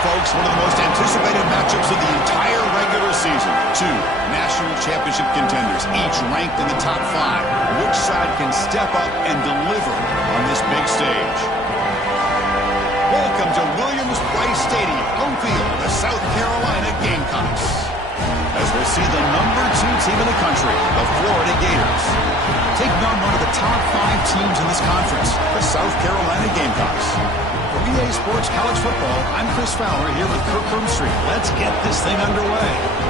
folks, one of the most anticipated matchups of the entire regular season. Two national championship contenders, each ranked in the top 5. Which side can step up and deliver on this big stage? Welcome to Williams-Brice Stadium, home field of the South Carolina Gamecocks. As we'll see the number 2 team in the country, the Florida Gators, taking on one of the top 5 teams in this conference, the South Carolina Gamecocks. For EA Sports College Football, I'm Chris Fowler here with Kirk Broomstreet. Let's get this thing underway.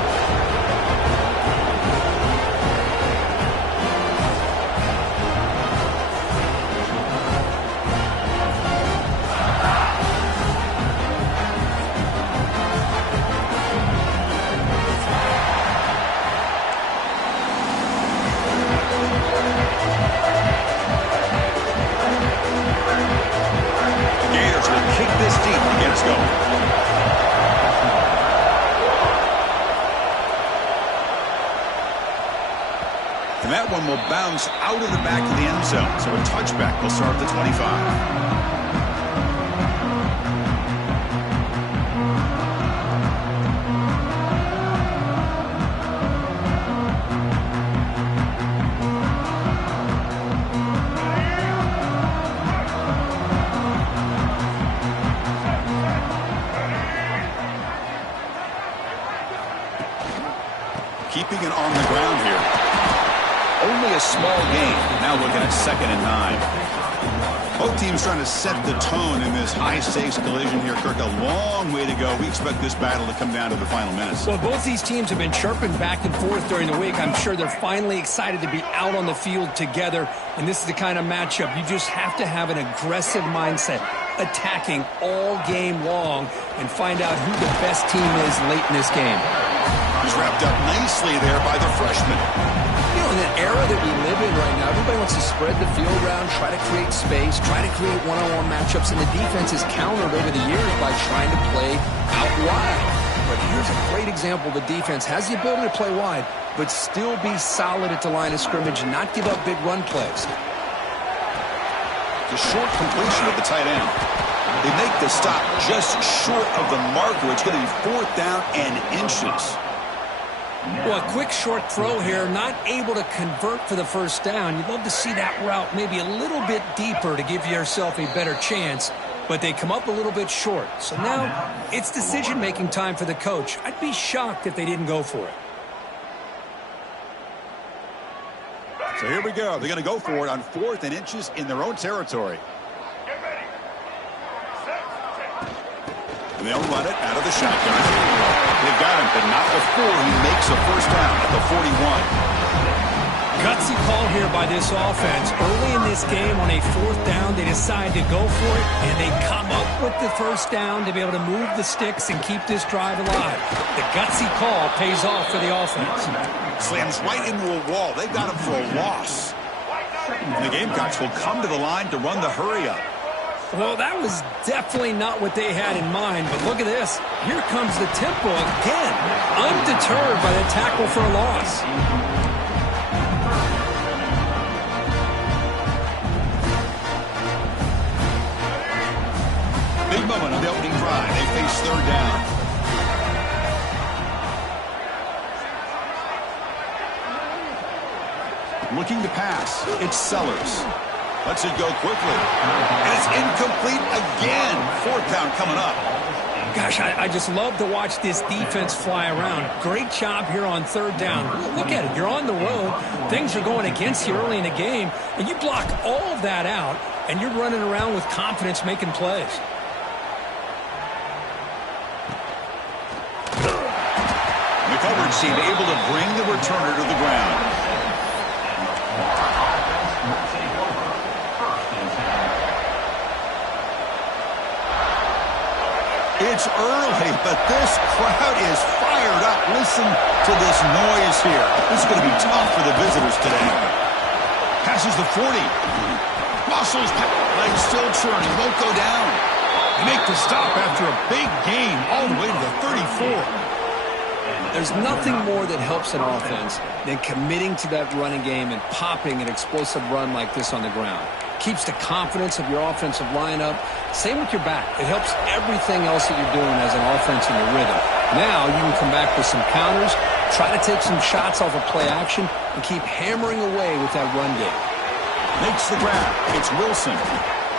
And that one will bounce out of the back of the end zone. So a touchback will start at the 25. Keeping it on the ground here. Only a small gain. Now looking at 2nd and 9. Both teams trying to set the tone in this high-stakes collision here, Kirk. A long way to go. We expect this battle to come down to the final minutes. Well, both these teams have been chirping back and forth during the week. I'm sure they're finally excited to be out on the field together. And this is the kind of matchup you just have to have an aggressive mindset, attacking all game long, and find out who the best team is late in this game. He's wrapped up nicely there by the freshman. You know, in the era that we live in right now, everybody wants to spread the field around, try to create space, try to create one-on-one matchups, and the defense is countered over the years by trying to play out wide. But here's a great example. The defense has the ability to play wide, but still be solid at the line of scrimmage and not give up big run plays. The short completion of the tight end. They make the stop just short of the marker. It's going to be 4th down and inches. Well, a quick short throw here, not able to convert for the first down. You'd love to see that route maybe a little bit deeper to give yourself a better chance, but they come up a little bit short. So now it's decision-making time for the coach. I'd be shocked if they didn't go for it. So here we go. They're going to go for it on 4th and inches in their own territory. And they'll run it out of the shotgun. They've got him, but not before he makes a first down at the 41. Gutsy call here by this offense. Early in this game on a 4th down, they decide to go for it, and they come up with the first down to be able to move the sticks and keep this drive alive. The gutsy call pays off for the offense. Slams right into a wall. They've got him for a loss. And the Gamecocks will come to the line to run the hurry-up. Well, that was definitely not what they had in mind, but look at this. Here comes the tempo again. Undeterred by the tackle for a loss. Big moment on the opening drive. They face 3rd down. Looking to pass. It's Sellers. Lets it go quickly. And it's incomplete again. 4th down coming up. Gosh, I just love to watch this defense fly around. Great job here on 3rd down. Look at it. You're on the road. Things are going against you early in the game, and you block all of that out, and you're running around with confidence making plays. The coverage team able to bring the returner to the ground. It's early, but this crowd is fired up. Listen to this noise here. This is going to be tough for the visitors today. Passes the 40. Muscles, legs still churning, won't go down. They make the stop after a big gain all the way to the 34. There's nothing more that helps an offense than committing to that running game and popping an explosive run like this on the ground. Keeps the confidence of your offensive lineup. Same with your back. It helps everything else that you're doing as an offense in your rhythm. Now you can come back with some counters, try to take some shots off of play action, and keep hammering away with that run game. Makes the grab. It's Wilson.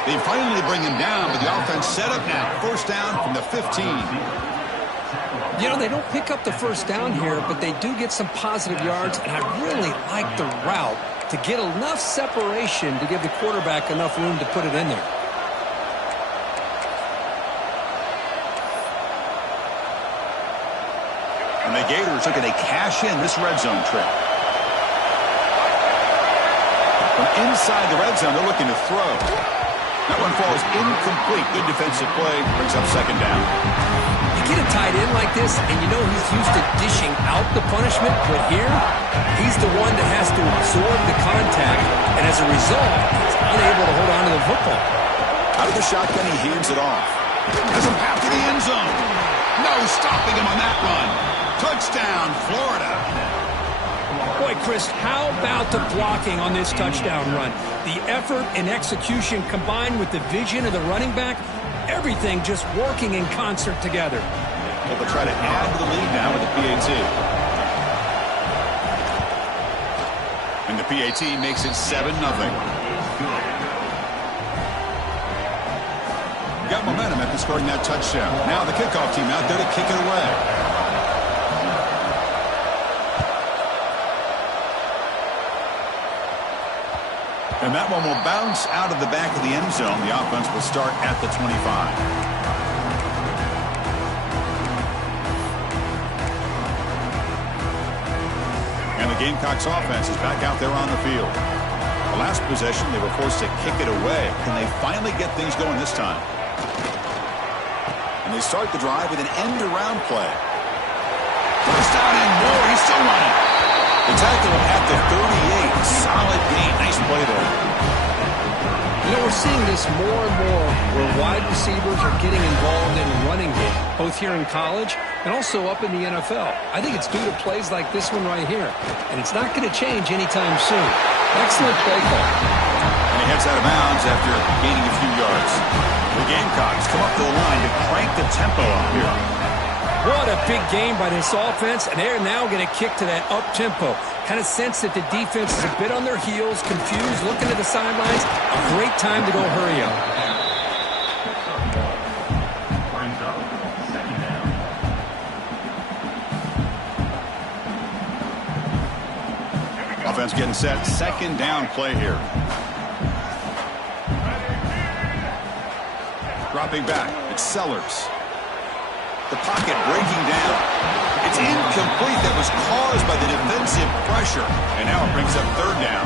They finally bring him down, but the offense set up now. First down from the 15. You know, they don't pick up the first down here, but they do get some positive yards, and I really like the route to get enough separation to give the quarterback enough room to put it in there. And the Gators looking to cash in this red zone trip. From inside the red zone, they're looking to throw. That one falls incomplete. Good defensive play. Brings up second down. You get a tight end like this, and you know he's used to dishing out the punishment, but here, he's the one that has to absorb the contact, and as a result, he's unable to hold on to the football. Out of the shotgun, he heaves it off. Has him back to the end zone. No stopping him on that run. Touchdown, Florida. Boy, Chris, how about the blocking on this touchdown run? The effort and execution combined with the vision of the running back, everything just working in concert together. Well, they'll try to add to the lead now with the PAT. And the PAT makes it 7-0. Got momentum after scoring that touchdown. Now the kickoff team out there to kick it away. And that one will bounce out of the back of the end zone. The offense will start at the 25. And the Gamecocks offense is back out there on the field. The last possession, they were forced to kick it away. Can they finally get things going this time? And they start the drive with an end-around play. First down and more. He's still running. The tackle at the 38. Solid gain. Nice play there. You know, we're seeing this more and more where wide receivers are getting involved in the running game, both here in college and also up in the NFL. I think it's due to plays like this one right here, and it's not going to change anytime soon. Excellent play call. And he heads out of bounds after gaining a few yards. The Gamecocks come up to the line to crank the tempo up here. What a big game by this offense, and they're now going to kick to that up-tempo. Kind of sense that the defense is a bit on their heels, confused, looking to the sidelines. A great time to go hurry up. Offense getting set. Second down play here. Dropping back. It's Sellers. The pocket breaking down. It's incomplete. That was caused by the defensive pressure. And now it brings up third down.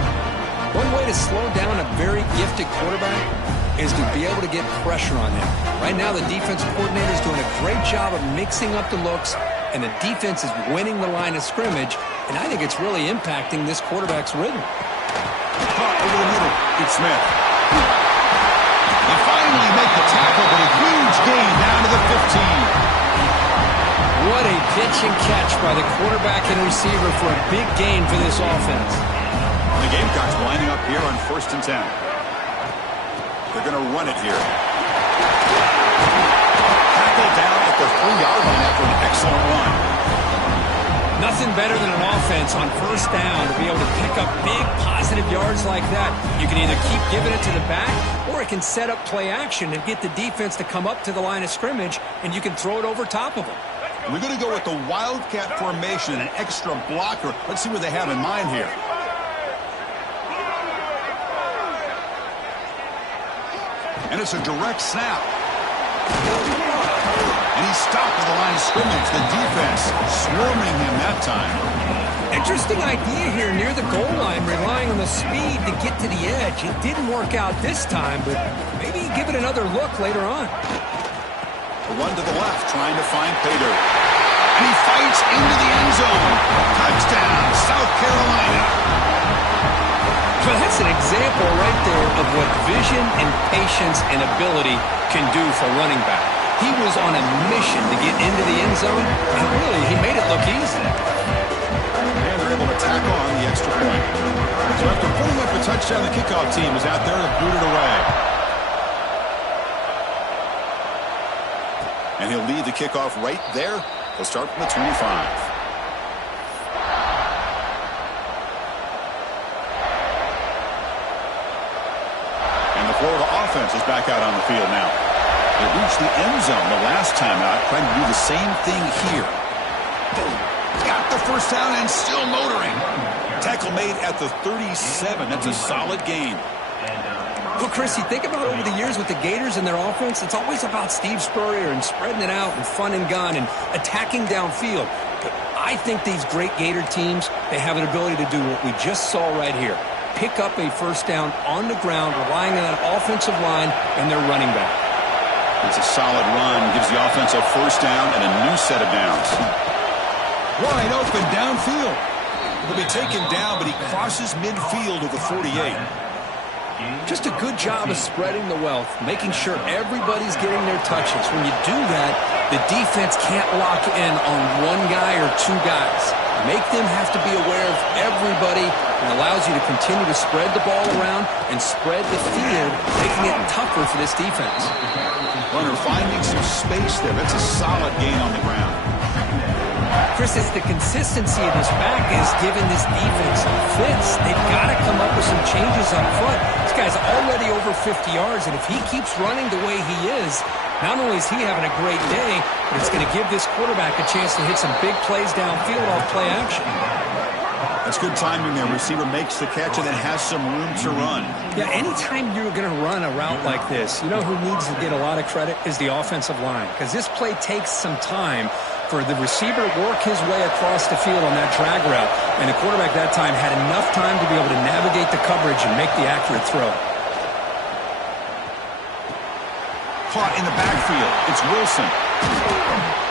One way to slow down a very gifted quarterback is to be able to get pressure on him. Right now, the defense coordinator is doing a great job of mixing up the looks, and the defense is winning the line of scrimmage, and I think it's really impacting this quarterback's rhythm. Caught over the middle. It's Smith. They finally make the tackle, but a huge gain down to the 15. What a pitch and catch by the quarterback and receiver for a big gain for this offense. The Gamecocks lining up here on 1st and 10. They're going to run it here. Tackled down at the 3-yard line after an excellent run. Nothing better than an offense on first down to be able to pick up big positive yards like that. You can either keep giving it to the back, or it can set up play action and get the defense to come up to the line of scrimmage, and you can throw it over top of them. We're going to go with the Wildcat formation, an extra blocker. Let's see what they have in mind here. And it's a direct snap. And he's stopped at the line of scrimmage. The defense swarming him that time. Interesting idea here near the goal line, relying on the speed to get to the edge. It didn't work out this time, but maybe give it another look later on. A run to the left, trying to find pay dirt. And he fights into the end zone. Touchdown, South Carolina. Well, that's an example right there of what vision and patience and ability can do for running back. He was on a mission to get into the end zone, and really, he made it look easy. Touchdown, the kickoff team is out there to boot it away. And he'll lead the kickoff right there. He'll start from the 25. Florida offense is back out on the field now. They reached the end zone the last time out, trying to do the same thing here. Got the first down and still motoring. Tackle made at the 37. That's a solid gain. Well, Chris, you think about over the years with the Gators and their offense, it's always about Steve Spurrier and spreading it out and fun and gun and attacking downfield. But I think these great Gator teams, they have an ability to do what we just saw right here. Pick up a first down on the ground, relying on that offensive line and their running back. It's a solid run, gives the offense a first down and a new set of downs. Wide open downfield. He'll be taken down, but he crosses midfield of the 48. Just a good job of spreading the wealth, making sure everybody's getting their touches. When you do that, the defense can't lock in on one guy or two guys. Make them have to be aware of everybody, and allows you to continue to spread the ball around and spread the field, making it tougher for this defense. Runner finding some space there. That's a solid gain on the ground. Chris, it's the consistency of this back is giving this defense fits. They've got to come up with some changes up front. This guy's already over 50 yards, and if he keeps running the way he is, not only is he having a great day, but it's going to give this quarterback a chance to hit some big plays downfield off play action. That's good timing there. Receiver makes the catch and then has some room to run. Yeah, anytime you're going to run a route like this, you know who needs to get a lot of credit is the offensive line, because this play takes some time for the receiver to work his way across the field on that drag route, and the quarterback that time had enough time to be able to navigate the coverage and make the accurate throw. Caught in the backfield. It's Wilson.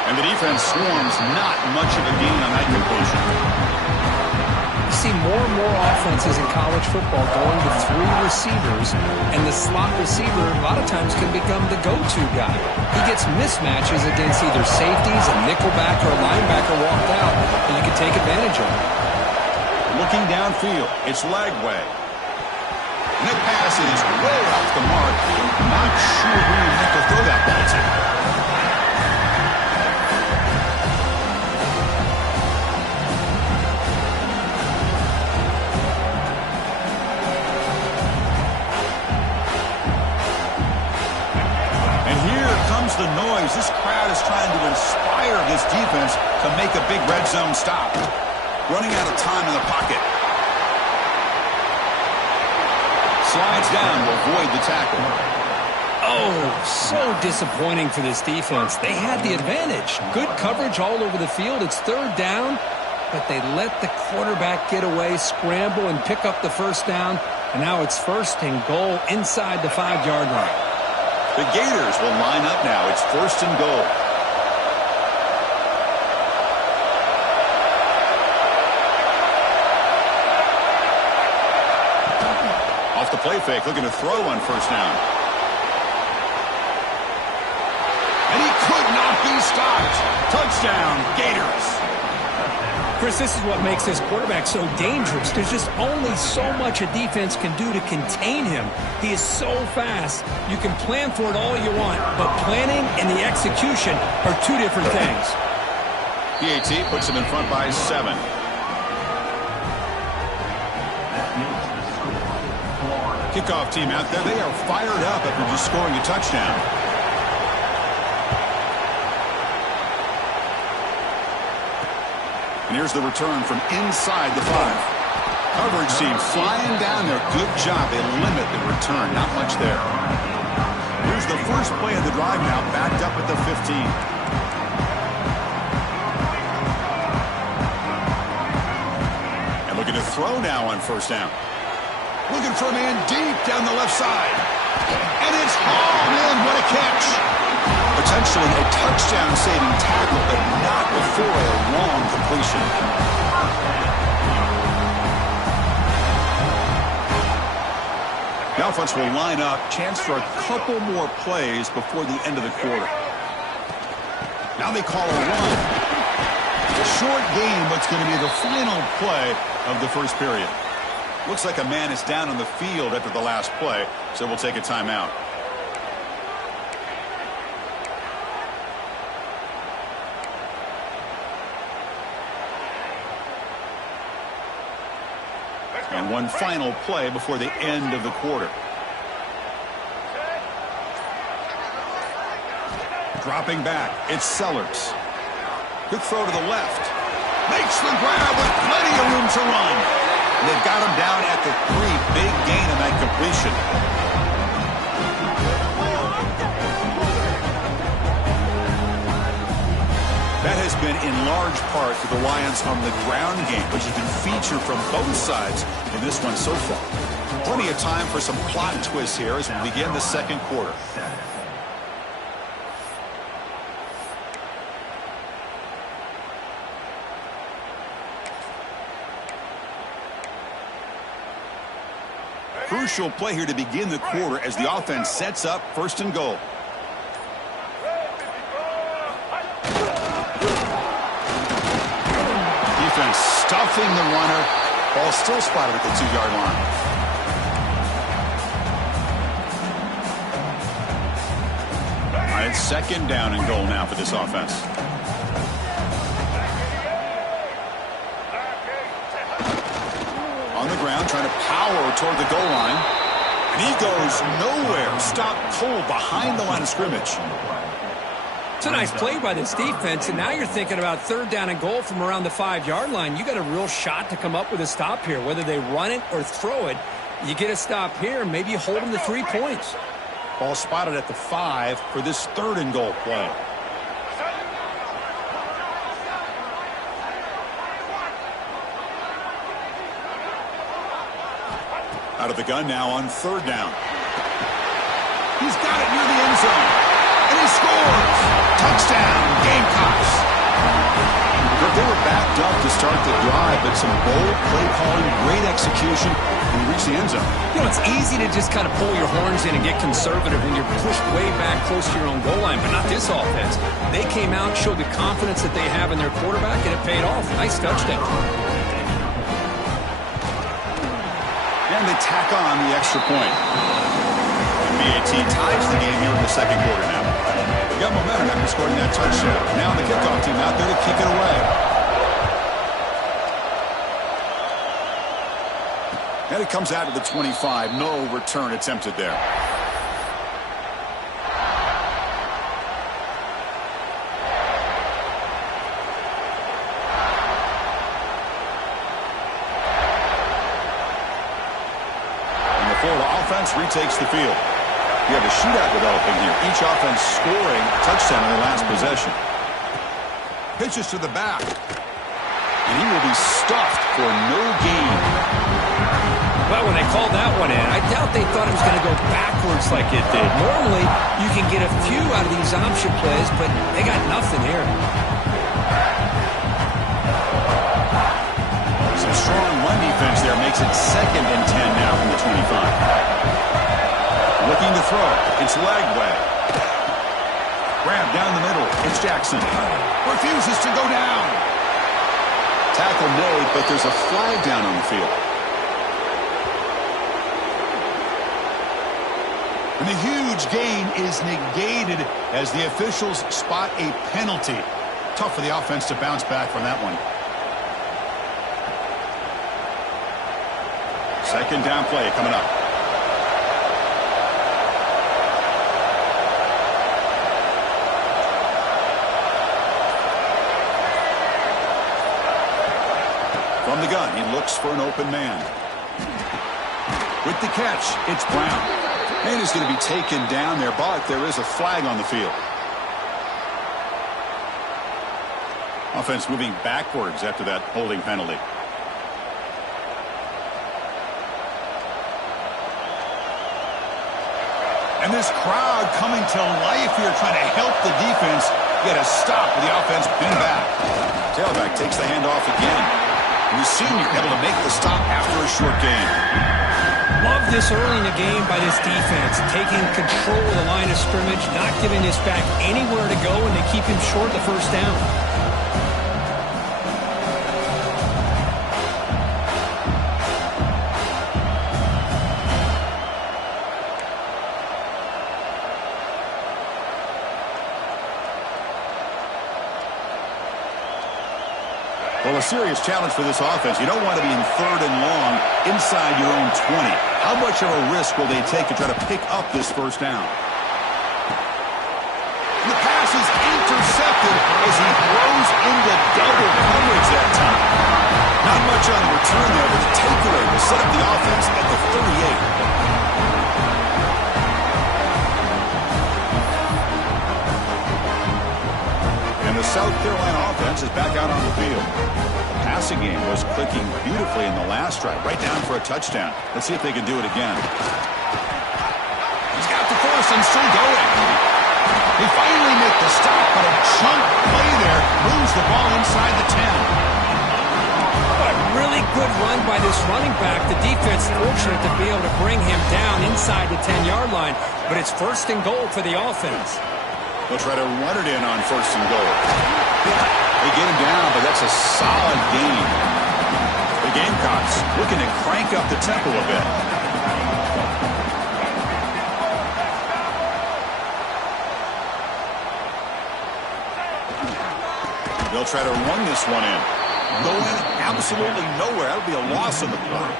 And the defense swarms. Not much of a gain on that completion. You see more and more offenses in college football going to three receivers, and the slot receiver a lot of times can become the go-to guy. He gets mismatches against either safeties, a nickelback, or a linebacker walked out, and you can take advantage of it. Looking downfield, it's Lagway. And that pass is way off the mark. Not sure who you meant to throw that ball to. And here comes the noise. This crowd is trying to inspire this defense to make a big red zone stop. Running out of time in the pocket. Slides down to avoid the tackle. Oh, so disappointing for this defense. They had the advantage. Good coverage all over the field. It's third down, but they let the quarterback get away, scramble, and pick up the first down. And now it's first and goal inside the 5-yard line. The Gators will line up now. It's first and goal. Off the play fake, looking to throw on first down. And he could not be stopped. Touchdown, Gators. Chris, this is what makes this quarterback so dangerous. There's just only so much a defense can do to contain him. He is so fast. You can plan for it all you want, but planning and the execution are two different things. PAT puts him in front by 7. Kickoff team out there. They are fired up after just scoring a touchdown. And here's the return from inside the 5. Coverage team flying down there. Good job. They limit the return. Not much there. Here's the first play of the drive now, backed up at the 15. And looking to throw now on first down. Looking for a man deep down the left side. And it's hauled in. What a catch. Potentially a touchdown-saving tackle, but not before a long completion. The offense will line up. Chance for a couple more plays before the end of the quarter. Now they call a run. A short game, but it's going to be the final play of the first period. Looks like a man is down on the field after the last play, so we'll take a timeout. And one final play before the end of the quarter. Dropping back, it's Sellers. Good throw to the left. Makes the grab with plenty of room to run. And they've got him down at the 3. Big gain on that completion. That has been in large part to the Lions on the ground game, which has been featured from both sides in this one so far. Plenty of time for some plot twists here as we begin the second quarter. Crucial play here to begin the quarter as the offense sets up 1st and goal. Defense stuffing the runner. Ball still spotted at the 2-yard line. All right, it's 2nd down and goal now for this offense. On the ground, trying to power toward the goal line. And he goes nowhere. Stopped cold behind the line of scrimmage. It's a nice play by this defense, and now you're thinking about 3rd down and goal from around the 5-yard line. You got a real shot to come up with a stop here. Whether they run it or throw it, you get a stop here, maybe you hold them to 3 points. Ball spotted at the 5 for this 3rd and goal play. Out of the gun now on 3rd down. He's got it near the end zone. And he scores! Touchdown, Gamecocks! They were backed up to start the drive, but some bold play calling, great execution, and he reached the end zone. You know, it's easy to just kind of pull your horns in and get conservative when you're pushed way back close to your own goal line, but not this offense. They came out, showed the confidence that they have in their quarterback, and it paid off. Nice touchdown. And they tack on the extra point. BAT ties the game here in the second quarter now. They got momentum after scoring that touchdown. Now the kickoff team out there to kick it away. And it comes out to the 25. No return attempted there. Retakes the field. You have a shootout developing here. Each offense scoring a touchdown in their last possession. Pitches to the back. And he will be stuffed for no gain. Well, when they called that one in, I doubt they thought it was going to go backwards like it did. Normally, you can get a few out of these option plays, but they got nothing here. Some strong run defense there makes it 2nd and 10 now from the 25. Looking to throw. It's Lagway. Grab down the middle. It's Jackson. Refuses to go down. Tackle made, but there's a flag down on the field. And the huge gain is negated as the officials spot a penalty. Tough for the offense to bounce back from that one. 2nd down play coming up. From the gun, he looks for an open man. With the catch, it's Brown. And he's going to be taken down there, but there is a flag on the field. Offense moving backwards after that holding penalty. And this crowd coming to life here, trying to help the defense get a stop with the offense pinned back. Tailback takes the handoff again. And the senior able to make the stop after a short gain. Love this early in the game by this defense, taking control of the line of scrimmage, not giving this back anywhere to go, and they keep him short the 1st down. serious challenge for this offense. You don't want to be in 3rd and long inside your own 20. How much of a risk will they take to try to pick up this first down? The pass is intercepted as he throws into double coverage that time. Not much on the return there, but the takeaway will set up the offense at the 38. And the South Carolina offense is back out on the field. The passing game was clicking beautifully in the last drive, right down for a touchdown. Let's see if they can do it again. He's got the first and still going. They finally make the stop, but a chunk play there moves the ball inside the 10. A really good run by this running back. The defense fortunate to be able to bring him down inside the 10-yard line, but it's 1st and goal for the offense. They'll try to run it in on 1st and goal. They get him down, but that's a solid gain. The Gamecocks looking to crank up the tempo a bit. They'll try to run this one in. Going absolutely nowhere. That would be a loss on the play.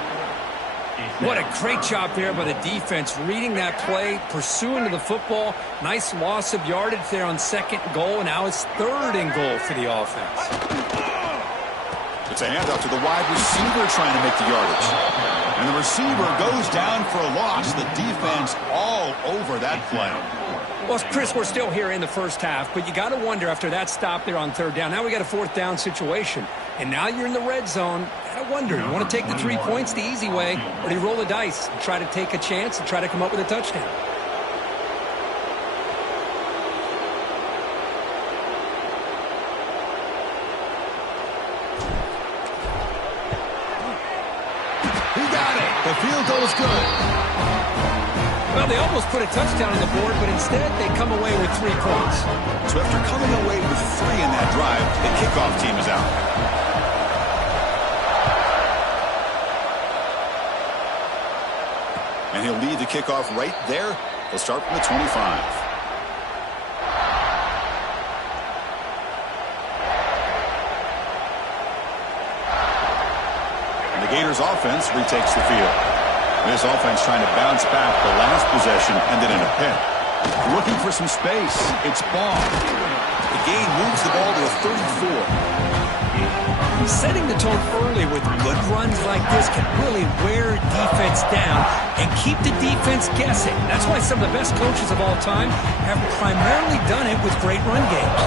What a great job there by the defense, reading that play, pursuing to the football. Nice loss of yardage there on 2nd and goal, and now it's 3rd and goal for the offense. It's a handoff to the wide receiver trying to make the yardage. And the receiver goes down for a loss. The defense all over that play. Well, Chris, we're still here in the first half, but you got to wonder after that stop there on 3rd down. Now we got a 4th down situation, and now you're in the red zone. I wonder, you want to take the 3 points the easy way, or do you roll the dice and try to take a chance and try to come up with a touchdown? He got it. The field goal is good. Well, they almost put a touchdown on the board, but instead they come away with 3 points. So after coming away with 3 in that drive, the kickoff team is out. And he'll lead the kickoff right there. He'll start from the 25. And the Gators offense retakes the field. This offense trying to bounce back the last possession, ended in a pick. Looking for some space. It's Ball. The game moves the ball to a 34. Setting the tone early with good runs like this can really wear defense down and keep the defense guessing. That's why some of the best coaches of all time have primarily done it with great run games.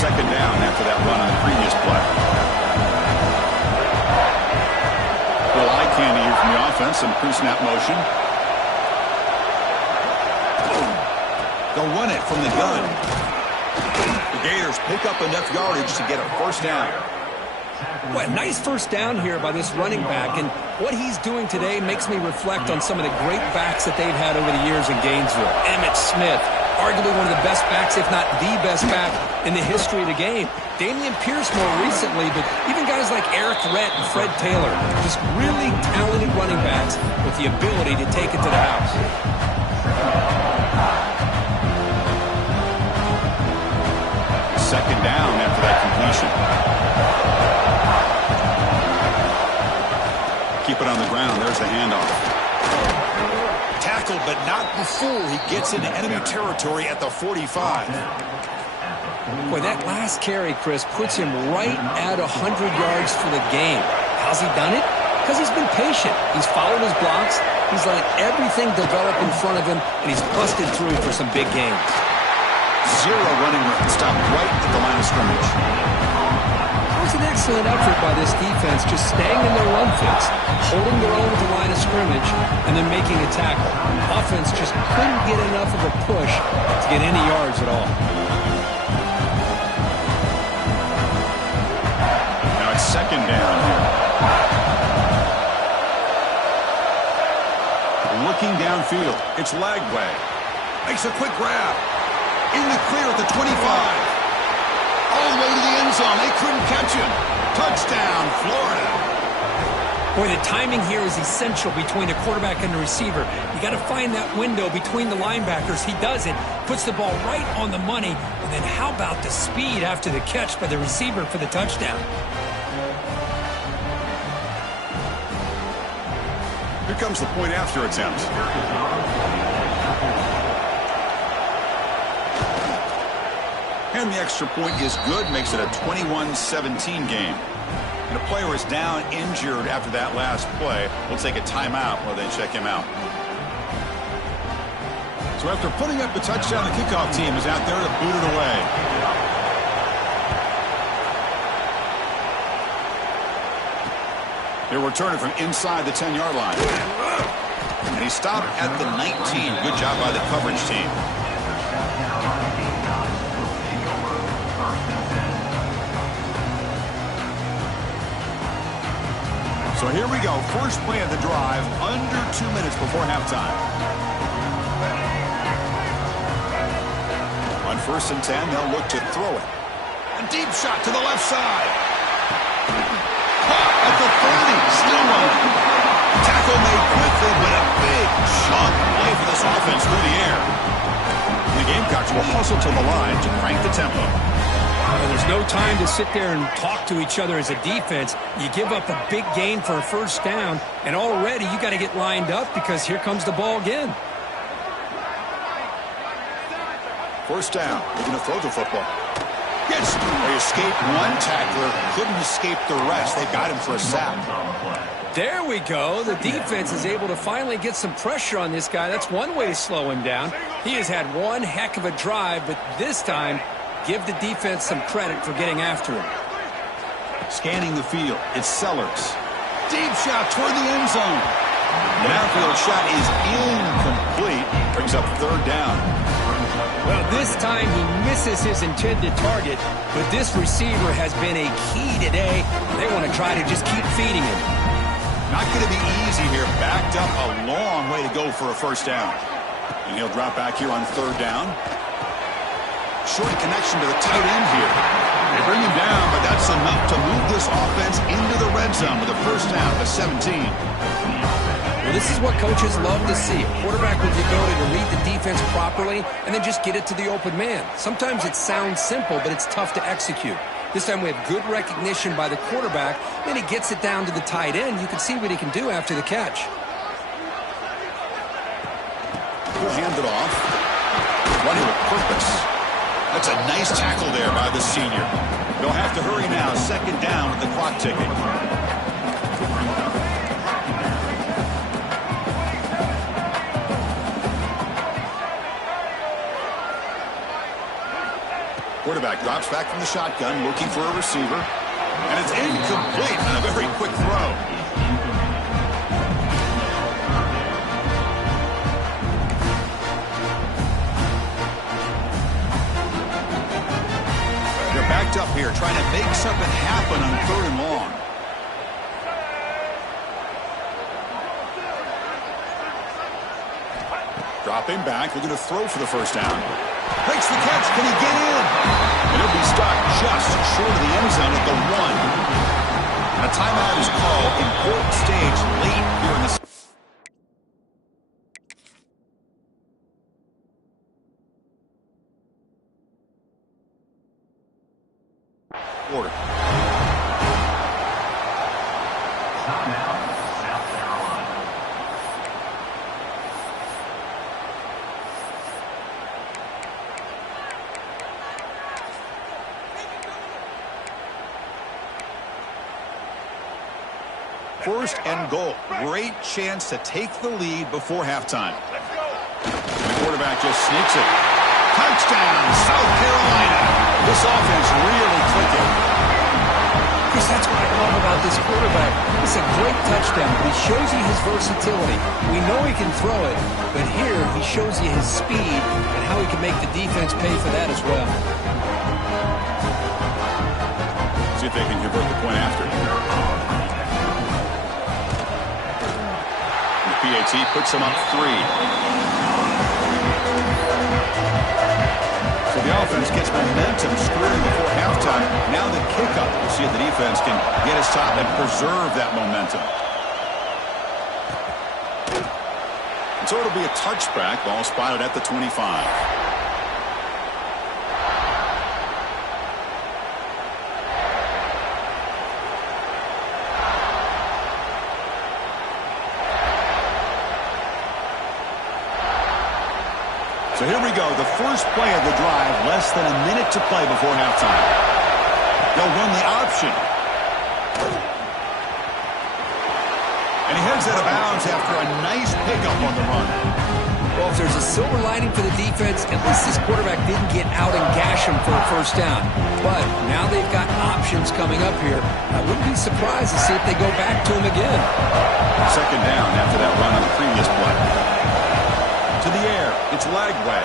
2nd down after that run on the previous play. Little eye candy here from the offense, some pre-snap motion. They'll run it from the gun. The Gators pick up enough yardage to get a 1st down. What a nice 1st down here by this running back, and what he's doing today makes me reflect on some of the great backs that they've had over the years in Gainesville. Emmitt Smith, arguably one of the best backs, if not the best back in the history of the game. Damian Pierce more recently, but even guys like Eric Rett and Fred Taylor, just really talented running backs with the ability to take it to the house. 2nd down after that completion. Keep it on the ground. There's the handoff. Tackled, but not before he gets into enemy territory at the 45. Boy, that last carry, Chris, puts him right at 100 yards for the game. How's he done it? Because he's been patient. He's followed his blocks. He's let everything develop in front of him, and he's busted through for some big games. 0 running room. Stopped right at the line of scrimmage. It was an excellent effort by this defense, just staying in their run fits, holding their own at the line of scrimmage, and then making a tackle. Offense just couldn't get enough of a push to get any yards at all. Now it's 2nd down here. Looking downfield. It's Lagway. Makes a quick grab. In the clear at the 25. All the way to the end zone. They couldn't catch him. Touchdown, Florida. Boy, the timing here is essential between the quarterback and the receiver. You got to find that window between the linebackers. He does it, puts the ball right on the money, and then how about the speed after the catch by the receiver for the touchdown? Here comes the point after attempt. And the extra point is good, makes it a 21-17 game. And a player is down injured after that last play. We'll take a timeout while they check him out. So after putting up the touchdown, the kickoff team is out there to boot it away. They're returning from inside the 10-yard line. And he stopped at the 19. Good job by the coverage team. So here we go. First play of the drive, under 2 minutes before halftime. On 1st and 10, they'll look to throw it. A deep shot to the left side. Caught at the 30. Still running. Tackle made quickly, but a big chunk play for this offense through the air. The Gamecocks will hustle to the line to crank the tempo. There's no time to sit there and talk to each other as a defense. You give up a big gain for a first down, and already you got to get lined up because here comes the ball again. First down. They're going to throw the football. Yes, they escaped one tackler, couldn't escape the rest. They got him for a sack. There we go. The defense is able to finally get some pressure on this guy. That's one way to slow him down. He has had one heck of a drive, but this time, give the defense some credit for getting after him. Scanning the field, it's Sellers. Deep shot toward the end zone. The downfield shot is incomplete. Brings up 3rd down. Well, this time he misses his intended target, but this receiver has been a key today. They want to try to just keep feeding him. Not going to be easy here. Backed up a long way to go for a first down. And he'll drop back here on 3rd down. Short connection to the tight end here. They bring him down, but that's enough to move this offense into the red zone with a first down at 17. Well, this is what coaches love to see. A quarterback with the ability to read the defense properly and then just get it to the open man. Sometimes it sounds simple, but it's tough to execute. This time we have good recognition by the quarterback. Then he gets it down to the tight end. You can see what he can do after the catch. He'll hand it off. Running with purpose. That's a nice tackle there by the senior. They'll have to hurry now. 2nd down with the clock ticking. Quarterback drops back from the shotgun, looking for a receiver. And it's incomplete on a very quick throw. They're backed up here, trying to make something happen on 3rd and long. Dropping back, looking to throw for the first down. Makes the catch. Can he get in? And he'll be stopped just short of the end zone at the 1. A timeout is called. Important stage late here in the quarter. First and goal. Great chance to take the lead before halftime. And the quarterback just sneaks it. Touchdown, South Carolina. This offense really clicking. Chris, that's what I love about this quarterback. It's a great touchdown, but he shows you his versatility. We know he can throw it, but here he shows you his speed and how he can make the defense pay for that as well. See if they can convert the point after. PAT puts them up 3. So the offense gets momentum scoring before halftime. Now the kickoff. We'll see if the defense can get his top and preserve that momentum. And so it'll be a touchback. Ball spotted at the 25. So here we go, the first play of the drive, less than a minute to play before halftime. They'll run the option. And he heads out of bounds after a nice pickup on the run. Well, if there's a silver lining for the defense, at least this quarterback didn't get out and gash him for a first down. But now they've got options coming up here. I wouldn't be surprised to see if they go back to him again. Second down after that run on the previous play. To the air, it's Lagway,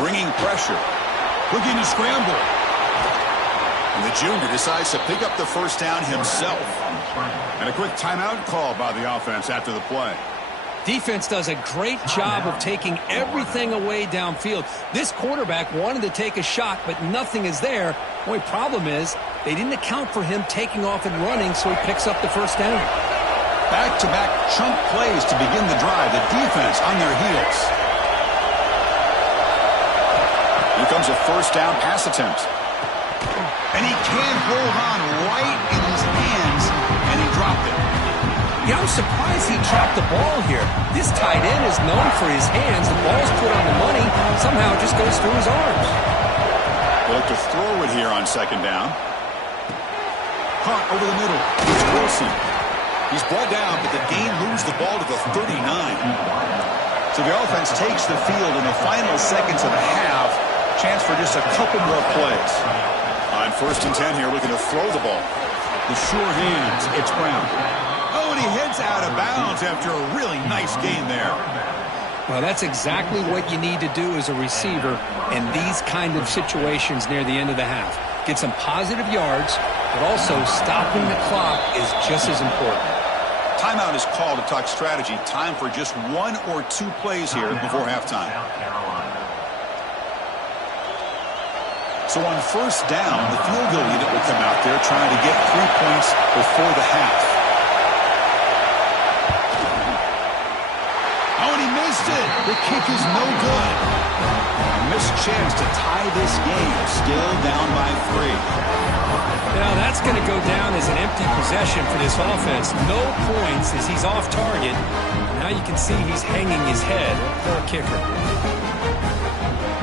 bringing pressure, looking to scramble. And the junior decides to pick up the first down himself. And a quick timeout call by the offense after the play. Defense does a great job of taking everything away downfield. This quarterback wanted to take a shot, but nothing is there. The only problem is they didn't account for him taking off and running, so he picks up the first down. Back-to-back chunk plays to begin the drive. The defense on their heels. Here comes a first down pass attempt. And he can't hold on right in his hands, and he dropped it. Yeah, I'm surprised he dropped the ball here. This tight end is known for his hands. The ball's put on the money. Somehow it just goes through his arms. They look to throw it here on second down. Caught over the middle. It's Wilson. He's brought down, but the game moves the ball to the 39. So the offense takes the field in the final seconds of the half. Chance for just a couple more plays. On first and 10 here, looking to throw the ball. The sure hands. It's Brown. Oh, and he heads out of bounds after a really nice gain there. Well, that's exactly what you need to do as a receiver in these kind of situations near the end of the half. Get some positive yards, but also stopping the clock is just as important. Timeout is called to talk strategy. Time for just one or two plays here before halftime. So on first down, the field goal unit will come out there trying to get 3 points before the half. Oh, and he missed it. The kick is no good. A missed chance to tie this game. Still down by 3. Now that's going to go down as an empty possession for this offense. No points as he's off target. Now you can see he's hanging his head for a kicker.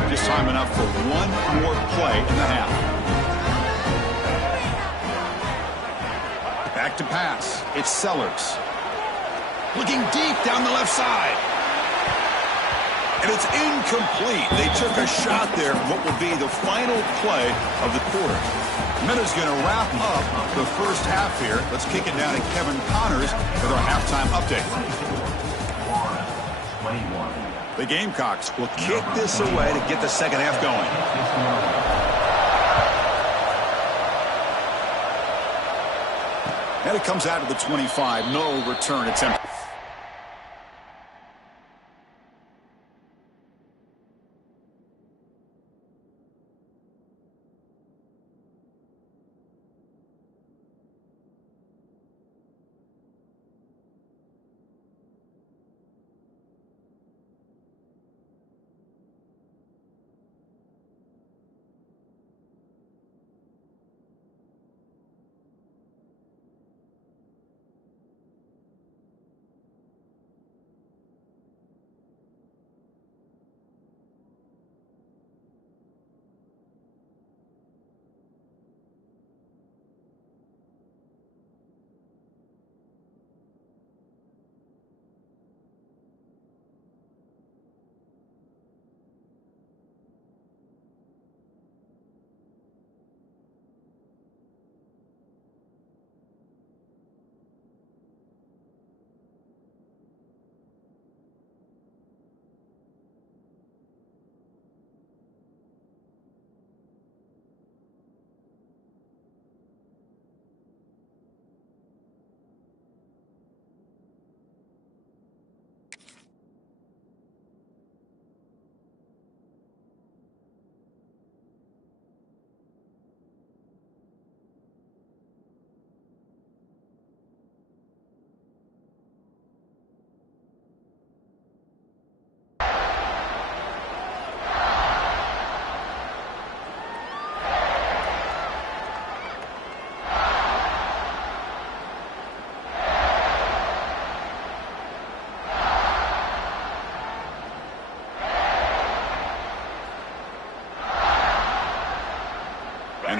Just time enough for one more play in the half. Back to pass. It's Sellers. Looking deep down the left side. And it's incomplete. They took a shot there for what will be the final play of the quarter. Minuta's going to wrap up the first half here. Let's kick it down to Kevin Connors with our halftime update. The Gamecocks will kick this away to get the second half going. And it comes out of the 25. No return attempt.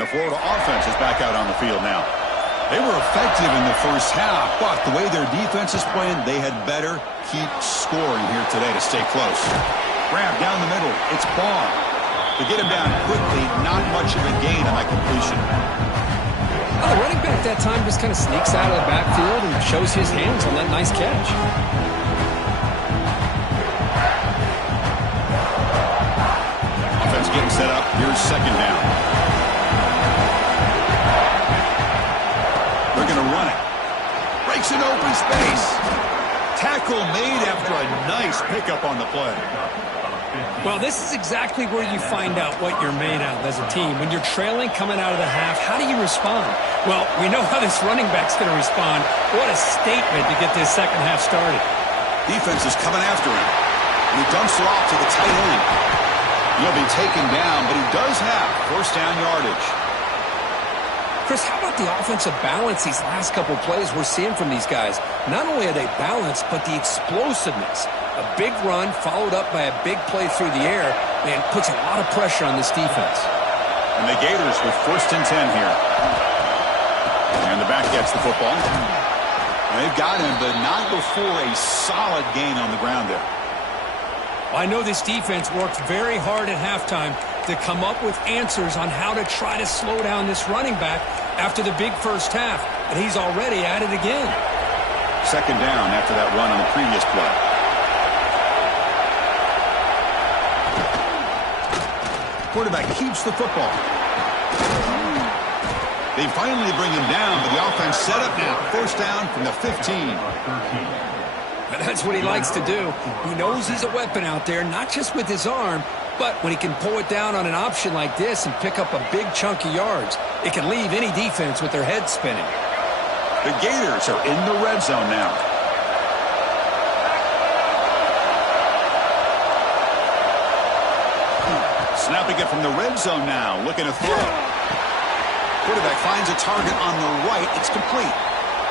Florida offense is back out on the field now. They were effective in the first half, but the way their defense is playing, they had better keep scoring here today to stay close. Grab down the middle. It's Barr. To get him down quickly, not much of a gain on that completion. Well, the running back that time just kind of sneaks out of the backfield and shows his hands on that nice catch. Offense getting set up. Here's second down. They're going to run it. Breaks an open space. Tackle made after a nice pickup on the play. Well, this is exactly where you find out what you're made of as a team. When you're trailing coming out of the half, how do you respond? Well, we know how this running back's going to respond. What a statement to get this second half started. Defense is coming after him. And he dumps it off to the tight end. He'll be taken down, but he does have first down yardage. Chris, how about the offensive balance these last couple of plays we're seeing from these guys? Not only are they balanced, but the explosiveness. A big run followed up by a big play through the air, man, puts a lot of pressure on this defense. And the Gators with 1st and 10 here. And the back gets the football. And they've got him, but not before a solid gain on the ground there. I know this defense worked very hard at halftime to come up with answers on how to try to slow down this running back after the big first half, and he's already at it again. Second down after that run on the previous play. Quarterback keeps the football. They finally bring him down, but the offense set up now. First down from the 15. But that's what he likes to do. He knows he's a weapon out there, not just with his arm, but when he can pull it down on an option like this and pick up a big chunk of yards, it can leave any defense with their head spinning. The Gators are in the red zone now. Snapping it from the red zone now, looking to throw. Quarterback finds a target on the right. It's complete.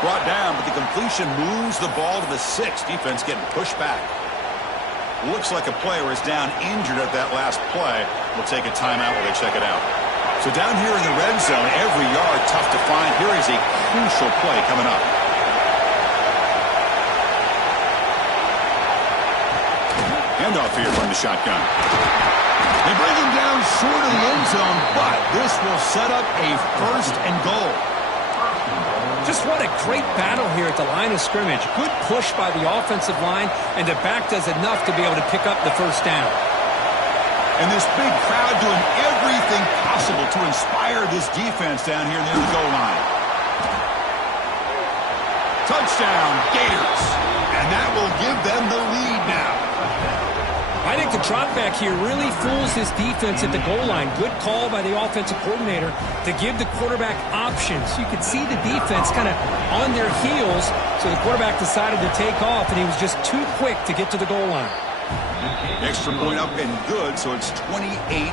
Brought down, but the completion moves the ball to the 6. Defense getting pushed back. Looks like a player is down injured at that last play. We'll take a timeout while they check it out. So down here in the red zone, every yard tough to find. Here is a crucial play coming up. Handoff here from the shotgun. They bring him down short of the end zone, but this will set up a 1st and goal. Just what a great battle here at the line of scrimmage. Good push by the offensive line, and the back does enough to be able to pick up the first down. And this big crowd doing everything possible to inspire this defense down here near the goal line. Touchdown, Gators. And that will give them the lead now. I think the drop back here really fools his defense at the goal line. Good call by the offensive coordinator to give the quarterback options. You could see the defense kind of on their heels, so the quarterback decided to take off, and he was just too quick to get to the goal line. Extra point up and good, so it's 28-24.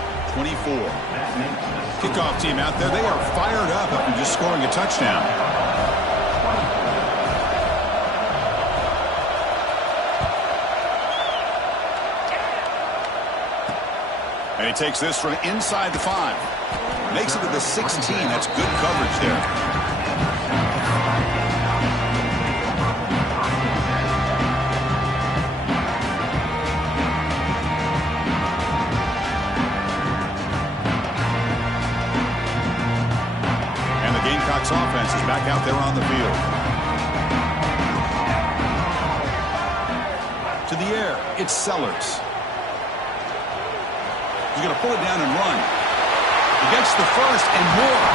Kickoff team out there, they are fired up after just scoring a touchdown. And he takes this from inside the 5. Makes it to the 16. That's good coverage there. And the Gamecocks offense is back out there on the field. To the air, it's Sellers. He's going to pull it down and run. He gets the first and more.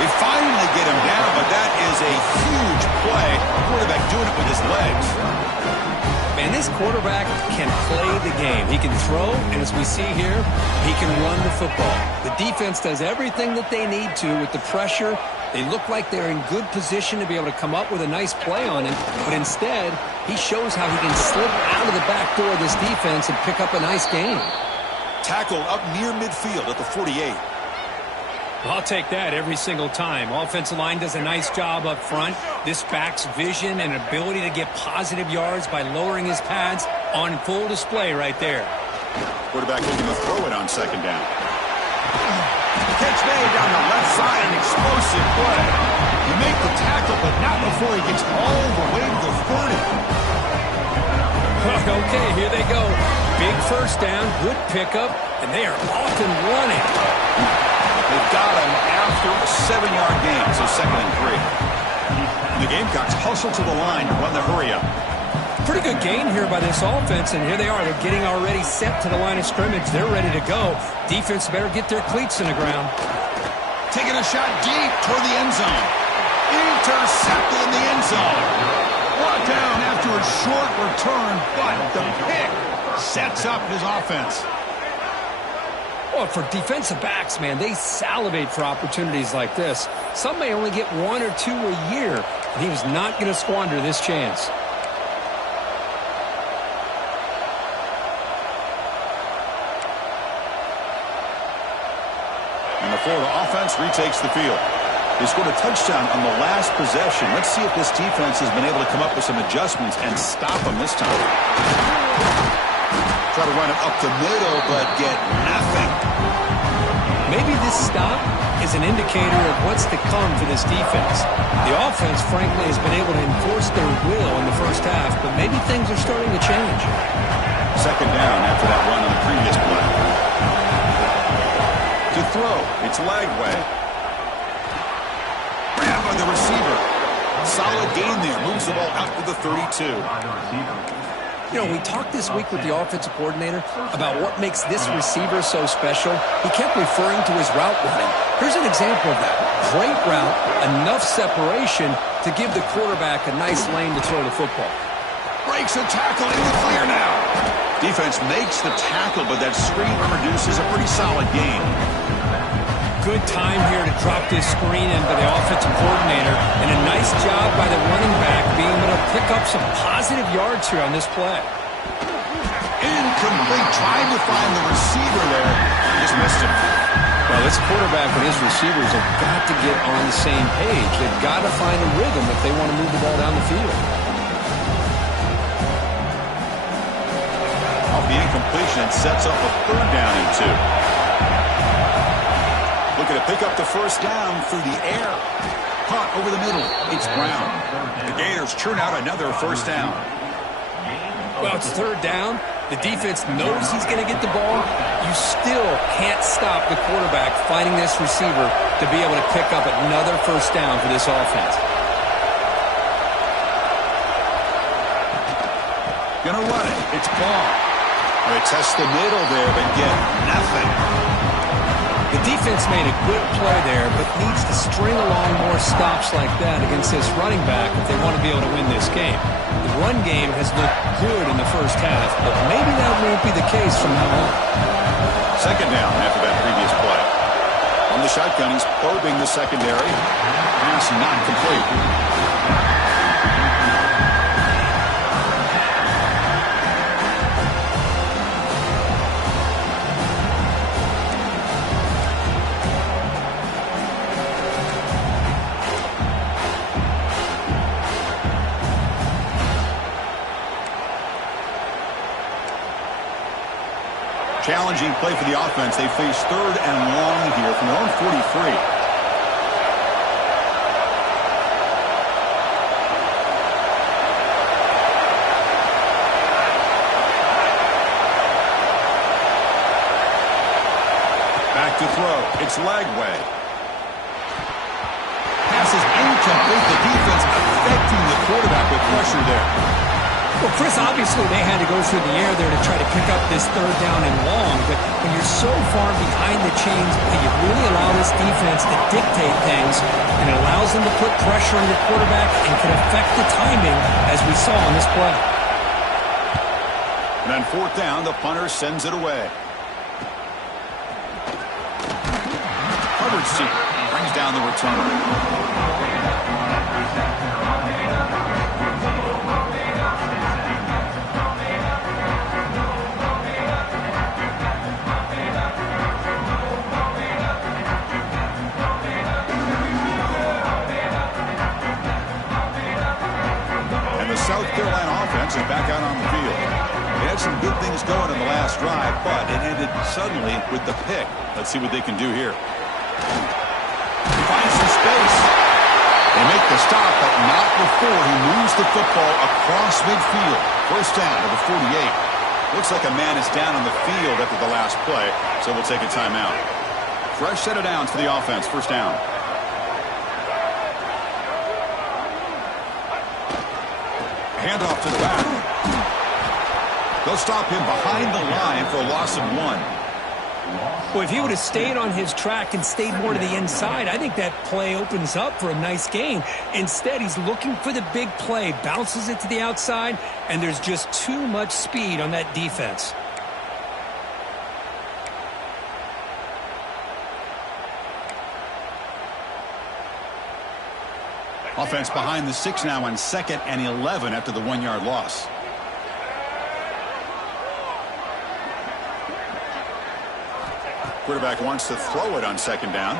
They finally get him down, but that is a huge play. Quarterback doing it with his legs. Man, this quarterback can play the game. He can throw, and as we see here, he can run the football. The defense does everything that they need to with the pressure. They look like they're in good position to be able to come up with a nice play on him, but instead, he shows how he can slip out of the back door of this defense and pick up a nice gain. Tackle up near midfield at the 48. I'll take that every single time. Offensive line does a nice job up front. This back's vision and ability to get positive yards by lowering his pads on full display right there. Quarterback looking to throw it on second down. Catch catch made down the left side, an explosive play. You make the tackle, but not before he gets all the way to the 30. Okay, here they go. Big first down, good pickup, and they are off and running. They've got him after a 7-yard gain, so 2nd and 3. The Gamecocks hustle to the line to run the hurry-up. Pretty good gain here by this offense, and here they are. They're getting already set to the line of scrimmage. They're ready to go. Defense better get their cleats in the ground. Taking a shot deep toward the end zone. Intercepted in the end zone. Brought down after a short return, but the pick sets up his offense. Well, for defensive backs, man, they salivate for opportunities like this. Some may only get 1 or 2 a year, and he was not going to squander this chance. And the Florida offense retakes the field. They scored a touchdown on the last possession. Let's see if this defense has been able to come up with some adjustments and stop them this time. Try to run it up the middle, but get nothing. Maybe this stop is an indicator of what's to come for this defense. The offense, frankly, has been able to enforce their will in the first half, but maybe things are starting to change. 2nd down after that run on the previous play. To throw, it's Lagway. Grabbed by the receiver. Solid gain there. Moves the ball out to the 32. You know, we talked this week with the offensive coordinator about what makes this receiver so special. He kept referring to his route running. Here's an example of that. Great route, enough separation to give the quarterback a nice lane to throw the football. Breaks a tackle in the clear now. Defense makes the tackle, but that screen produces a pretty solid gain. Good time here to drop this screen into the offensive coordinator, and a nice job by the running back being able to pick up some positive yards here on this play. Incomplete, trying to find the receiver there. Just missed him. Well, this quarterback and his receivers have got to get on the same page. They've got to find a rhythm if they want to move the ball down the field. Off the incompletion, it sets up a 3rd down and 2. Looking to pick up the first down through the air. Caught over the middle. It's Brown. The Gators churn out another first down. Well, it's 3rd down. The defense knows he's going to get the ball. You still can't stop the quarterback finding this receiver to be able to pick up another first down for this offense. Gonna run it. It's Ball. They test the middle there, but get nothing. The defense made a good play there, but needs to string along more stops like that against this running back if they want to be able to win this game. The run game has looked good in the first half, but maybe that won't be the case from now on. 2nd down after that previous play. On the shotgun, he's probing the secondary. Pass not complete. Challenging play for the offense. They face 3rd and long here from their own 43. Back to throw. It's Lagway. Pass is incomplete. The defense affecting the quarterback with pressure there. Well, Chris, obviously they had to go through the air there to try to pick up this 3rd down and long, but when you're so far behind the chains, you really allow this defense to dictate things, and it allows them to put pressure on your quarterback and can affect the timing, as we saw on this play. And on 4th down, the punter sends it away. Hubbard's team brings down the return. South Carolina offense is back out on the field. They had some good things going in the last drive, but it ended suddenly with the pick. Let's see what they can do here. He finds some space. They make the stop, but not before he moves the football across midfield. First down to the 48. Looks like a man is down on the field after the last play, so we'll take a timeout. Fresh set of downs for the offense. First down. Handoff to the back. They'll stop him behind the line for a loss of 1. Well, if he would have stayed on his track and stayed more to the inside, I think that play opens up for a nice gain. Instead, he's looking for the big play, bounces it to the outside, and there's just too much speed on that defense. Offense behind the 6 now on 2nd and 11 after the 1-yard loss. Quarterback wants to throw it on 2nd down.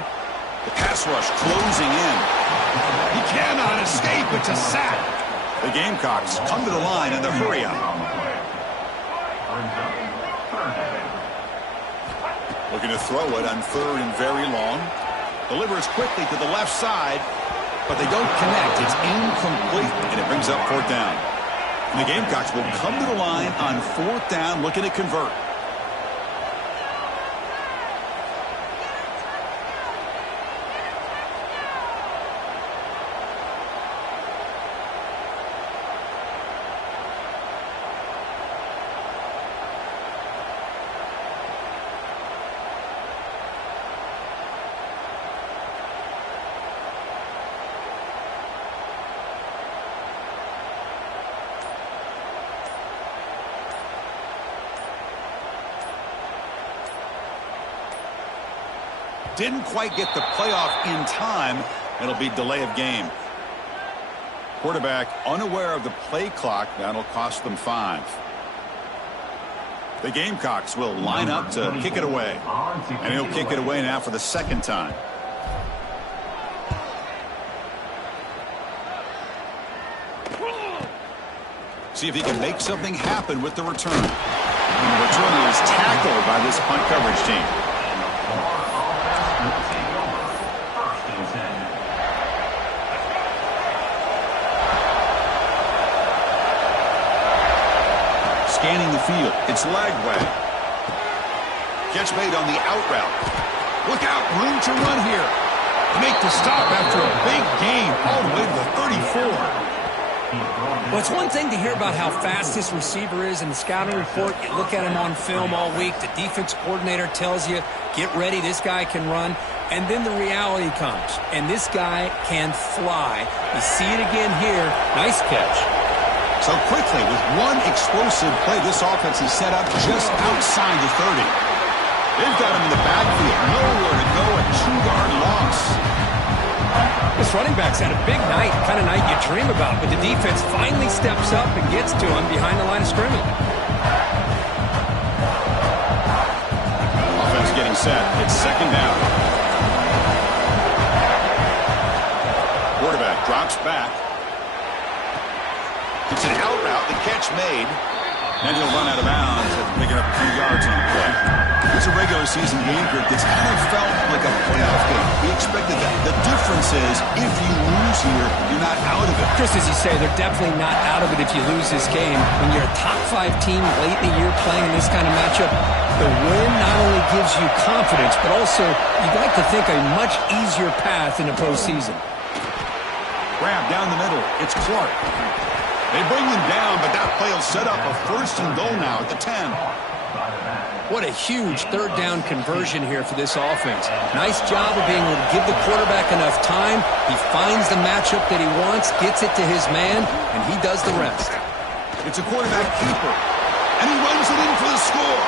The pass rush closing in. He cannot escape. It's a sack. The Gamecocks come to the line in the hurry up. Looking to throw it on 3rd and very long. Delivers quickly to the left side, but they don't connect. It's incomplete, and it brings up 4th down. And the Gamecocks will come to the line on 4th down, looking to convert. Didn't quite get the playoff in time. It'll be delay of game. Quarterback unaware of the play clock. That'll cost them 5. The Gamecocks will line up to kick it away. And he'll kick it away now for the 2nd time. See if he can make something happen with the return. And the returner is tackled by this punt coverage team. Scanning the field. It's Lagway. Catch made on the out route. Look out. Room to run here. Make the stop after a big gain all the way to the 34. Well, it's one thing to hear about how fast this receiver is in the scouting report. You look at him on film all week. The defense coordinator tells you, get ready, this guy can run. And then the reality comes. And this guy can fly. You see it again here. Nice catch. So quickly, with one explosive play, this offense is set up just outside the 30. They've got him in the backfield. Nowhere to go, a 2-yard loss. This running back's had a big night, kind of night you dream about, but the defense finally steps up and gets to him behind the line of scrimmage. Offense getting set. It's 2nd down. Quarterback drops back. It's an out route. The catch made. And he'll run out of bounds after picking up a few yards on the play. It's a regular season game group that's kind of felt like a playoff game. We expected that. The difference is, if you lose here, you're not out of it. Just as you say, they're definitely not out of it if you lose this game. When you're a top 5 team late in the year playing in this kind of matchup, the win not only gives you confidence, but also you'd like to think a much easier path in the postseason. Grab down the middle. It's Clark. They bring him down, but that play will set up a 1st and goal now at the 10. What a huge 3rd down conversion here for this offense. Nice job of being able to give the quarterback enough time. He finds the matchup that he wants, gets it to his man, and he does the rest. It's a quarterback keeper, and he runs it in for the score.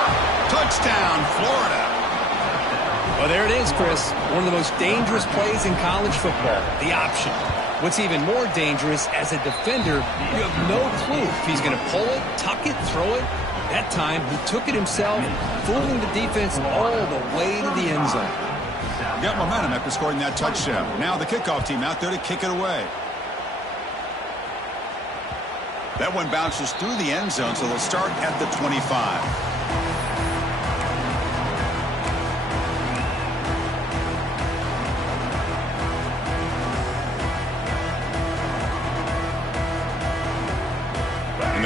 Touchdown, Florida. Well, there it is, Chris. One of the most dangerous plays in college football, the option. What's even more dangerous, as a defender, you have no clue if he's going to pull it, tuck it, throw it. That time, he took it himself, fooling the defense all the way to the end zone. Got momentum after scoring that touchdown. Now the kickoff team out there to kick it away. That one bounces through the end zone, so they'll start at the 25.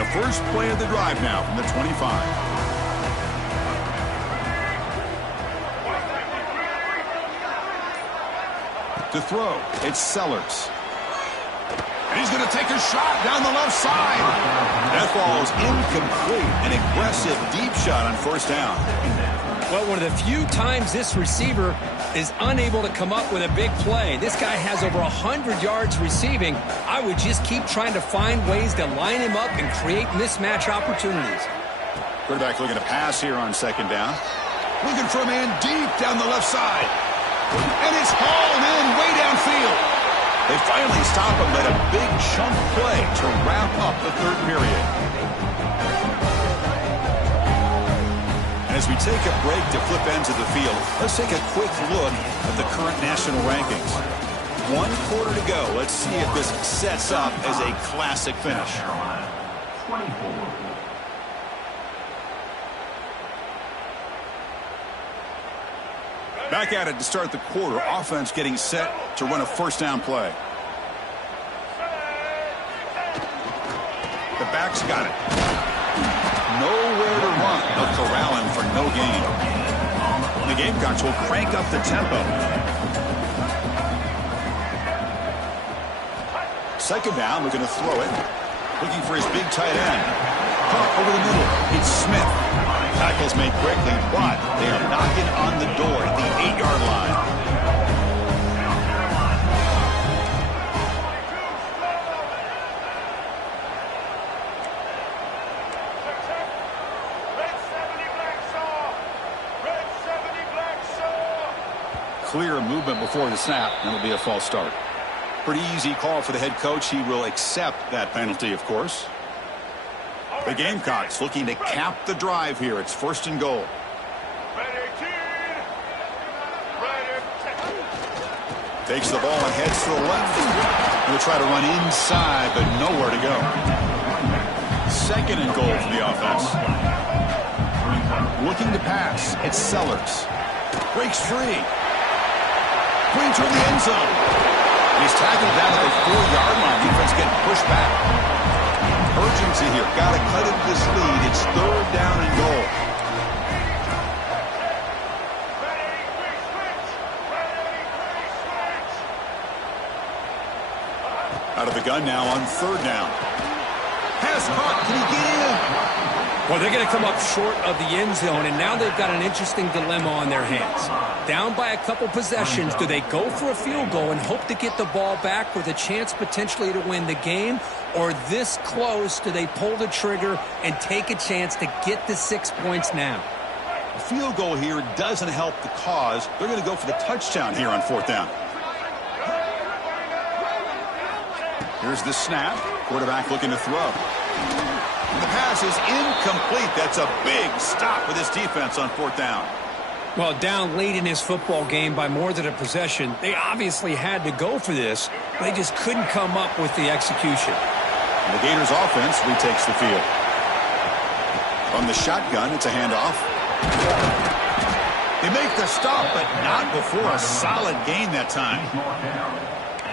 the first play of the drive now from the 25. To throw, it's Sellers. And he's going to take a shot down the left side. That falls incomplete. An aggressive deep shot on first down. Well, one of the few times this receiver is unable to come up with a big play. This guy has over 100 yards receiving. I would just keep trying to find ways to line him up and create mismatch opportunities. Quarterback looking to pass here on second down. Looking for a man deep down the left side. And it's hauled in way downfield. They finally stop him at a big chunk play to wrap up the third period. And as we take a break to flip ends of the field, let's take a quick look at the current national rankings. 1 quarter to go. Let's see if this sets up as a classic finish. Back at it to start the quarter. Offense getting set to run a first down play. The back's got it. Nowhere to run. They'll corral him for no gain. The Gamecocks will crank up the tempo. Second down, looking to throw it. Looking for his big tight end. Caught over the middle. It's Smith. Tackles made quickly, but they are knocking on the door at the 8-yard line. Clear movement before the snap. That'll be a false start. Pretty easy call for the head coach. He will accept that penalty, of course. The Gamecocks looking to cap the drive here. It's first and goal. Takes the ball and heads to the left. He'll try to run inside, but nowhere to go. Second and goal for the offense. Looking to pass. It's Sellers. Breaks free. Clean toward the end zone. He's tackled down at the 4-yard line. Defense getting pushed back. Urgency here. Got to cut into this lead. It's third down and goal. Out of the gun now on third down. Pass caught. Can he get in? Well, they're going to come up short of the end zone, and now they've got an interesting dilemma on their hands. Down by a couple possessions, do they go for a field goal and hope to get the ball back with a chance potentially to win the game? Or this close, do they pull the trigger and take a chance to get the 6 points now? A field goal here doesn't help the cause. They're going to go for the touchdown here on fourth down. Here's the snap. Quarterback looking to throw. And the pass is incomplete. That's a big stop for this defense on fourth down. Well, down late in this football game by more than a possession, they obviously had to go for this. They just couldn't come up with the execution. And the Gators offense retakes the field. From the shotgun, it's a handoff. They make the stop, but not before a solid gain that time.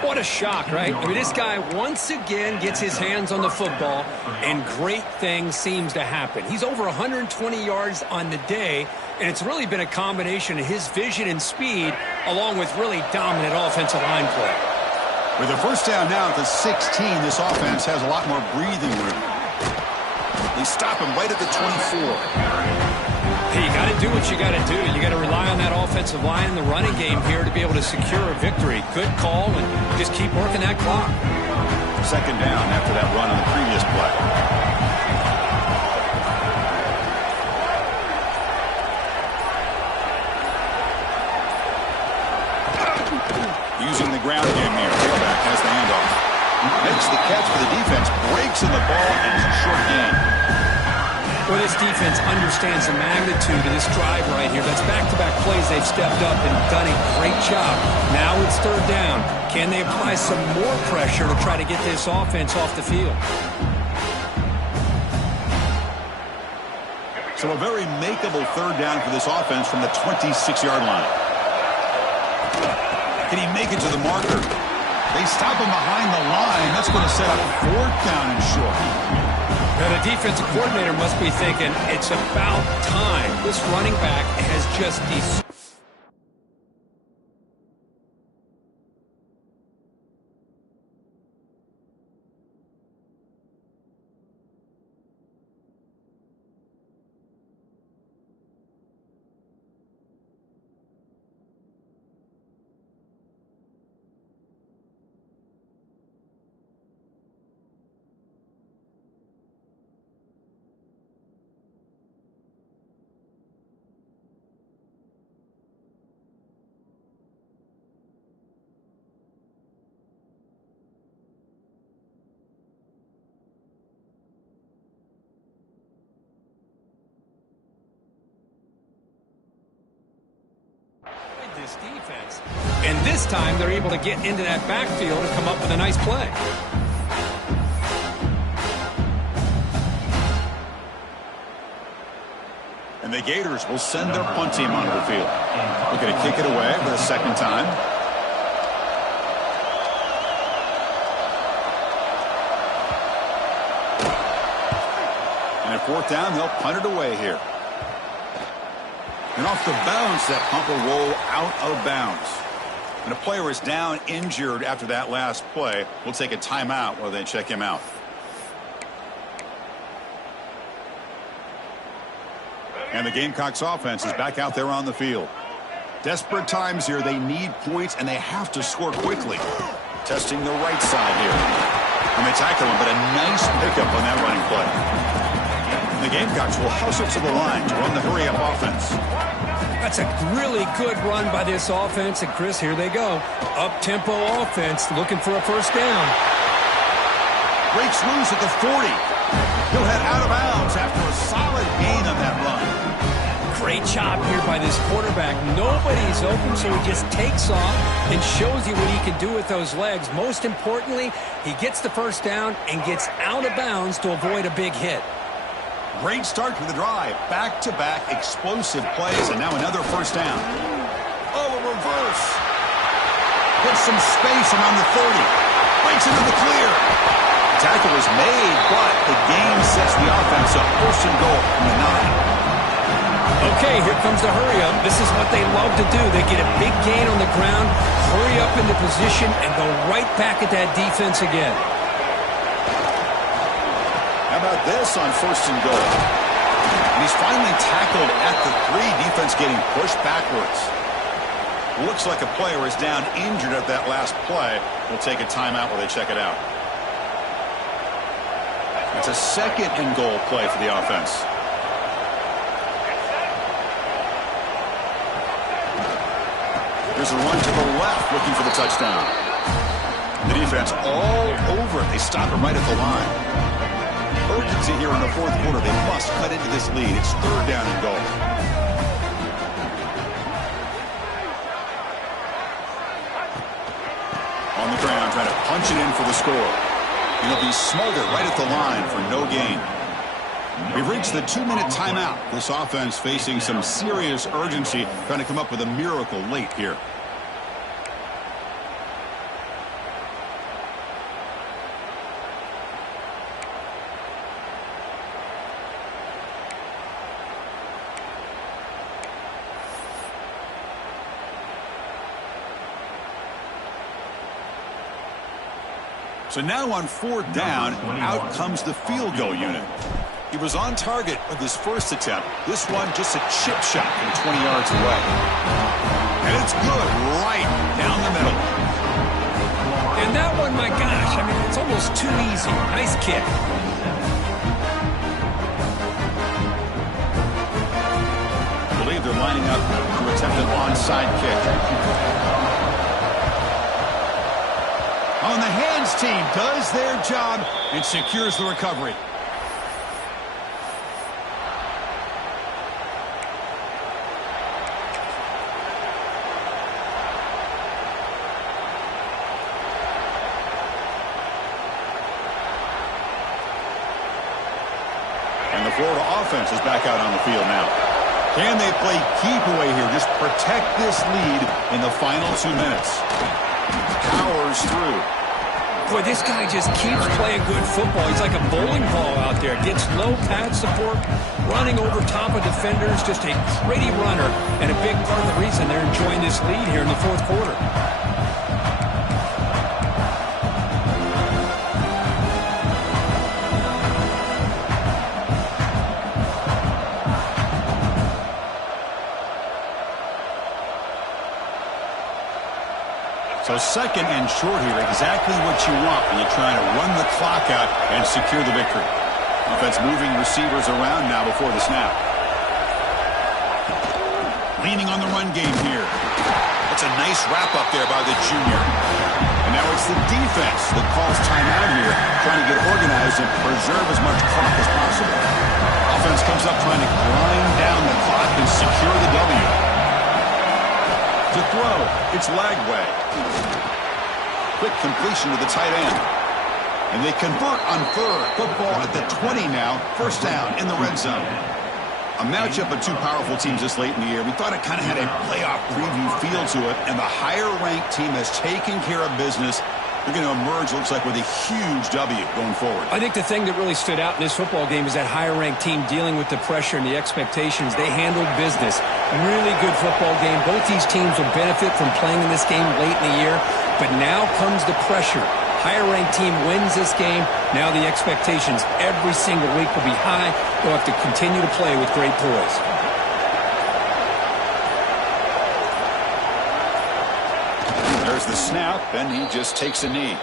What a shock, right? I mean, this guy once again gets his hands on the football, and great things seems to happen. He's over 120 yards on the day, and it's really been a combination of his vision and speed, along with really dominant offensive line play. With a first down now at the 16, this offense has a lot more breathing room. They stop him right at the 24. Hey, you got to do what you got to do. You got to rely on that offensive line in the running game here to be able to secure a victory. Good call, and just keep working that clock. Second down after that run on the previous play. Using the ground game here. Tailback has the handoff. Makes the catch for the defense. Breaks in the ball and it's a short gain. Well, this defense understands the magnitude of this drive right here. That's back-to-back plays. They've stepped up and done a great job. Now it's third down. Can they apply some more pressure to try to get this offense off the field? So a very makeable third down for this offense from the 26-yard line. Can he make it to the marker? They stop him behind the line. That's going to set up 4th down and short. Now, the defensive coordinator must be thinking, it's about time. This running back has just this defense. And this time, they're able to get into that backfield and come up with a nice play. And the Gators will send their punt team onto the field. Looking to kick it away for the 2nd time. And at 4th down, they'll punt it away here. And off the bounce, that punt will roll out of bounds. And a player is down injured after that last play. We'll take a timeout while they check him out. And the Gamecocks offense is back out there on the field. Desperate times here. They need points, and they have to score quickly. Testing the right side here. And they tackle him, but a nice pickup on that running play. And the Gamecocks will hustle to the line to run the hurry-up offense. That's a really good run by this offense. And, Chris, here they go. Up-tempo offense looking for a 1st down. Breaks loose at the 40. He'll head out of bounds after a solid gain on that run. Great job here by this quarterback. Nobody's open, so he just takes off and shows you what he can do with those legs. Most importantly, he gets the 1st down and gets out of bounds to avoid a big hit. Great start to the drive. Back-to-back explosive plays, and now another 1st down. Oh, a reverse. Gets some space around the 30. Breaks into the clear. Tackle is made, but the game sets the offense up. 1st and goal from the 9. Okay, here comes the hurry-up. This is what they love to do. They get a big gain on the ground, hurry up into position, and go right back at that defense again. How about this on 1st and goal? And he's finally tackled at the 3. Defense getting pushed backwards. Looks like a player is down injured at that last play. We'll take a timeout while they check it out. It's a 2nd and goal play for the offense. There's a run to the left looking for the touchdown. The defense all over it. They stop it right at the line. Urgency here in the 4th quarter. They must cut into this lead. It's 3rd down and goal. On the ground, trying to punch it in for the score. And he'll be smothered right at the line for no gain. We've reached the 2-minute timeout. This offense facing some serious urgency, trying to come up with a miracle late here. So now on 4th down, out comes the field goal unit. He was on target with his 1st attempt. This one just a chip shot from 20 yards away. And it's good right down the middle. And that one, my gosh, I mean, it's almost too easy. Nice kick. I believe they're lining up to attempt an onside kick. On the hands team does their job and secures the recovery. And the Florida offense is back out on the field now. Can they play keep away here? Just protect this lead in the final 2 minutes. powers through. Boy, this guy just keeps playing good football. He's like a bowling ball out there. Gets low pad support, running over top of defenders. Just a pretty runner, and a big part of the reason they're enjoying this lead here in the fourth quarter. So second and short here, exactly what you want when you're trying to run the clock out and secure the victory. Offense moving receivers around now before the snap. Leaning on the run game here. That's a nice wrap up there by the junior. And now it's the defense that calls timeout here, trying to get organized and preserve as much clock as possible. Offense comes up trying to grind down the clock and secure the W. To throw, it's Lagway. Quick completion to the tight end. And they convert on third. Football at the 20 now. First down in the red zone. A matchup of two powerful teams this late in the year. We thought it kind of had a playoff preview feel to it. And the higher-ranked team has taken care of business. They're going to emerge, looks like, with a huge W going forward. I think the thing that really stood out in this football game is that higher-ranked team dealing with the pressure and the expectations. They handled business. Really good football game. Both these teams will benefit from playing in this game late in the year. But now comes the pressure. Higher-ranked team wins this game. Now the expectations every single week will be high. They'll have to continue to play with great poise. There's the snap, and he just takes a knee.